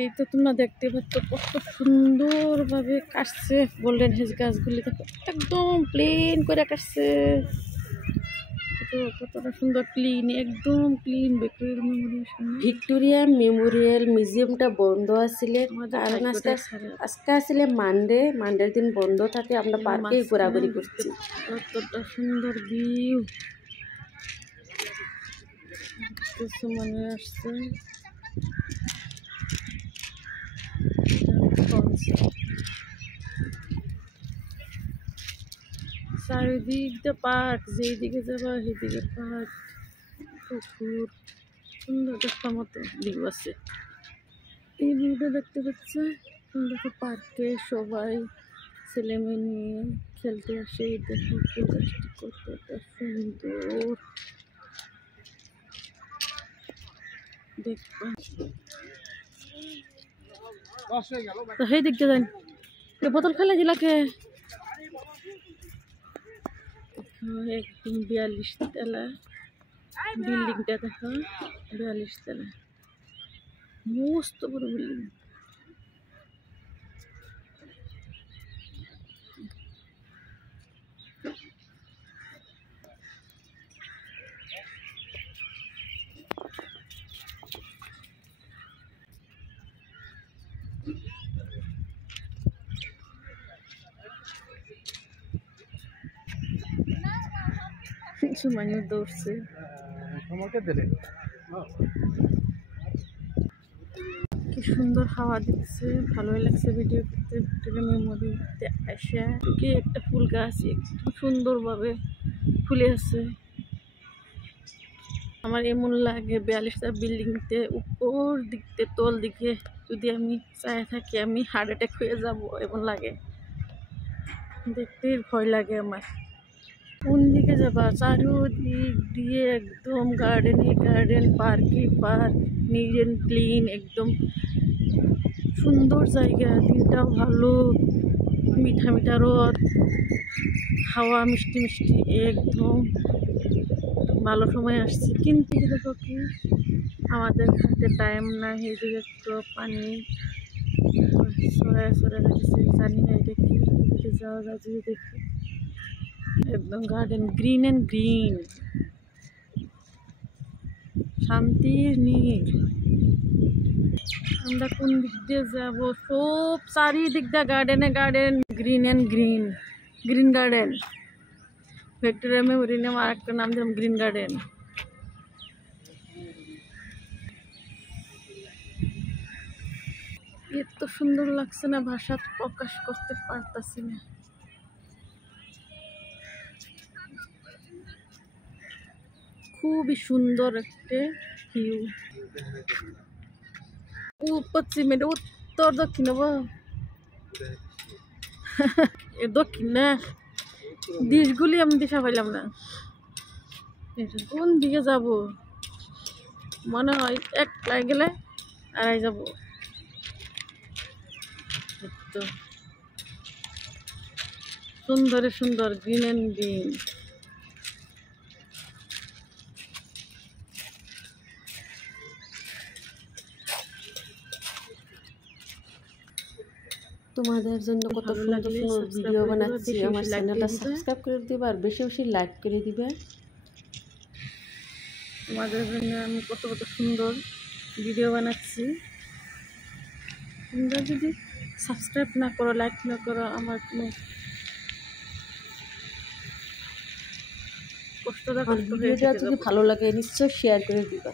এই তো তোমরা দেখতে পাচ্ছ কত সুন্দরভাবে কাটছে গোল্ডেন হেজ গাছগুলি, দেখো একদম প্লেন করে কাটছে। কতটা সুন্দর ক্লিন, একদম ক্লিন। ভিক্টোরিয়া মেমোরিয়াল মিউজিয়ামটা বন্ধ আসলে, কারণ আজকে আসলে মানডের দিন বন্ধ থাকে। আমরা পার্কে ঘোরাঘুরি করছি। কতটা সুন্দর ভিউ, কিছু মনে আসছে। চারিদিক দিয়ে পার্ক, যেই দিকে যাবা সেদিকে পার্ক, পুকুর, সুন্দর দেখার মতো ভিউ আছে। এই ভিউটা দেখতে পাচ্ছে, দেখো পার্কে সবাই ছেলে মেয়ে নিয়ে খেলতে আসে। দেখো পরিবেশটি কতটা সুন্দর দেখবা। তো সেই দিক দিয়ে যাই, বোতল ফেলে দিলাকে একদম 42 তলা বিল্ডিংটা দেখো, 42 তলা, মস্ত বড় বিল্ডিং। কিছু মানুষ দৌড়ছে। কি সুন্দর হাওয়া দিচ্ছে, ভালোই লাগছে ভিডিও করতে। ভিক্টোরিয়া মেমোরিয়ালতে আসা কি একটা ফুল গাছ একটু সুন্দরভাবে ফুলে আছে। আমার এমন লাগে 42টা বিল্ডিংতে উপর দিকতে তল দিকে যদি আমি চাই থাকি, আমি হার্ট অ্যাটাক হয়ে যাব এমন লাগে। দেখতে ভয় লাগে আমার। কোন দিকে যাবা, চারিদিক দিয়ে একদম গার্ডেনে গার্ডেন, পার্কে পার্ক, নিট অ্যান্ড ক্লিন, একদম সুন্দর জায়গা। দিনটাও ভালো, মিঠা মিঠা রোদ, হাওয়া মিষ্টি মিষ্টি, একদম ভালো সময় আসছে। কিন্তু দেখো কি আমাদের হাতে টাইম না, এইদিকে একটু পানি সরাই সরাই রাখছে, জানি না এটা কি। এদিকে যাওয়া যায় যদি দেখি, একদম গার্ডেন গ্রিন অ্যান্ড গ্রিন, শান্তির নীড়। আমরা কোন দিক দিয়ে যাব, সব চারিদিক দিয়ে গার্ডেনে garden, green and green, green garden. Victoria Memorial আর একটা নাম দিলাম গ্রিন গার্ডেন। এত সুন্দর লাগছে না, ভাষা প্রকাশ করতে পারতাছি না। খুবই সুন্দর একটা ভিউ। পশ্চিমে, উত্তর দক্ষিণ হবো, দক্ষিণ না, দিশগুলি আমি দিশা পাইলাম না। কোন দিকে যাব মনে হয়, এক লাই গেলে আড়াই যাব। তো সুন্দর সুন্দর গ্রিন অ্যান্ড গ্রিন। তোমাদের জন্য কত সুন্দর সুন্দর ভিডিও বানাচ্ছি। আমার চ্যানেলটা সাবস্ক্রাইব করে দিবে আর বেশি বেশি লাইক করে দিবে। তোমাদের জন্য আমি কত কত সুন্দর ভিডিও বানাচ্ছি। তোমরা যদি সাবস্ক্রাইব না করো, লাইক না করো, আমার কোনো কষ্টটা ভিডিওটা যদি ভালো লাগে নিশ্চয়ই শেয়ার করে দিবা।